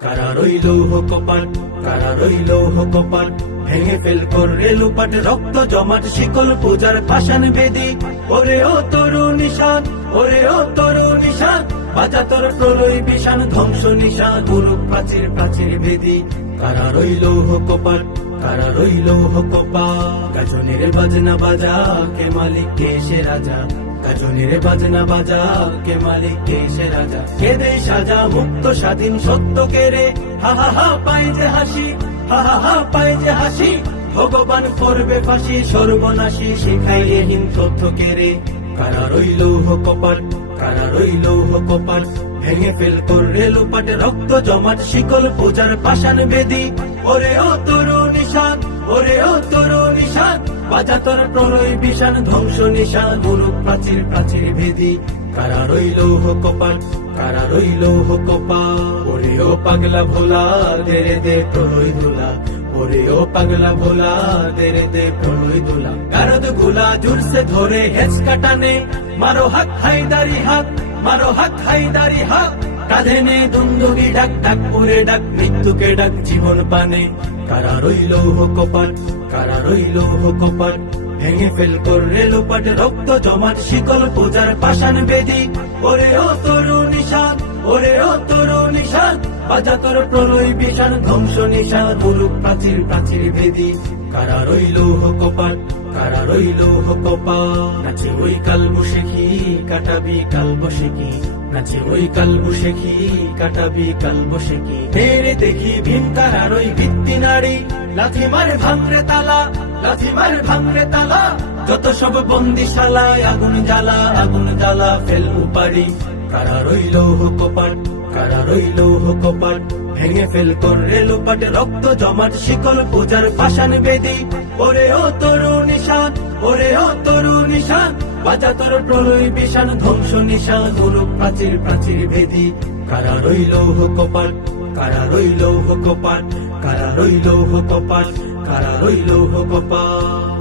কারা রইল কপাট, কারা রইল কপাট, ভেঙে ফেল করে লুপাট, রক্ত জমাট শিকল পূজার পাষাণ বেদি। ওরে ও তরু নিশান, ওরে ও তরু নিশান, বাজা তোর প্রলয় বিষাণ, ধ্বংস নিশান, গুরুক প্রাচীর প্রাচীর বেদি। কারা রইল কপাট, কারা রইল কপাট, গাজনের বাজনা বাজা, কে মালিক কে সে রাজা। গাজনের বাজনা বাজা, কে মালিক কে সে রাজা। কে দে সাজা মুক্ত স্বাধীন সত্য কেড়ে, হা হা হা পায় যে হাসি, হা হা হা পায় যে হাসি। ভগবান করবে ফাঁসি, সর্বনাশী শিখাইয়ে হিন তথ্য কেড়ে। কারা রইল কপাট, কারা রইল কপাট, ভেঙে ফেল করে লুপাট, রক্ত জমাট শিকল পূজার পাষাণ বেদি। ওরে ও তরু নিশান, ওরে ও তরু নিশান, বাজা তোর প্রলয় বিষাণ, ধ্বংস নিশান, গুরুক প্রাচীর প্রাচীর ভেদি। কারা রইল কপাট, কারা রইল কপাট, ওরে ও পাগলা ভোলা, দে দে প্রলয় দোলা। ওরে ও পাগলা ভোলা, দে দে প্রলয় দোলা। গারদ গুলা জুরসে ধরে হেঁচ কাটানে, মারো হাক হায়দারি হাক, মারো হাক হায়দারি হাক। কাঁধে নে দুন্দুবি ডাক, ডাক পুরে ডাক, মৃত্যুকে ডাক জীবন পানে। কারা রইল কপাট, কারা রইল কপাট, ভেঙে ফেল করে লুপাট, রক্ত জমাট শিকল পূজার পাষাণ বেদি। ওরে ও তরু নিশান, ওরে ও তরু নিশান, বাজা তোর প্রলয় বিষাণ, ধ্বংস নিশান, গুরুক প্রাচীর প্রাচীর বেদি। কারা রইল কপাট, কারা রইল কপাট, নাচে ওই কাল বসেখি, কাটাবি কাল বসেখি। নাচে ওই কাল বসেখি, কাটাবি কাল বসেখি। ফেরে দেখি ভীম কারার ওই ভিত্তি নারী, লাথি মার ভাঙরে তালা, লাথি মার ভাঙরে তালা। যত সব বন্দিশালায় আগুন জ্বালা, আগুন জ্বালা ফেল উপারি। কারা রইল কপাট, কারা রইল কপাট, ভেঙে ফেল করে লুপাট, রক্ত জমাট শিকল পূজার পাষাণ বেদি। ওরে ও তরু নিশান, ওরে ও তরু নিশান, বাজা তোর প্রলয় বিষাণ, ধ্বংস নিশান, গুরুক প্রাচীর প্রাচীর ভেদি। কারা রইল কপাট, কারা রইল কপাট, কারা রইল কপাট, কারা রইল কপাট।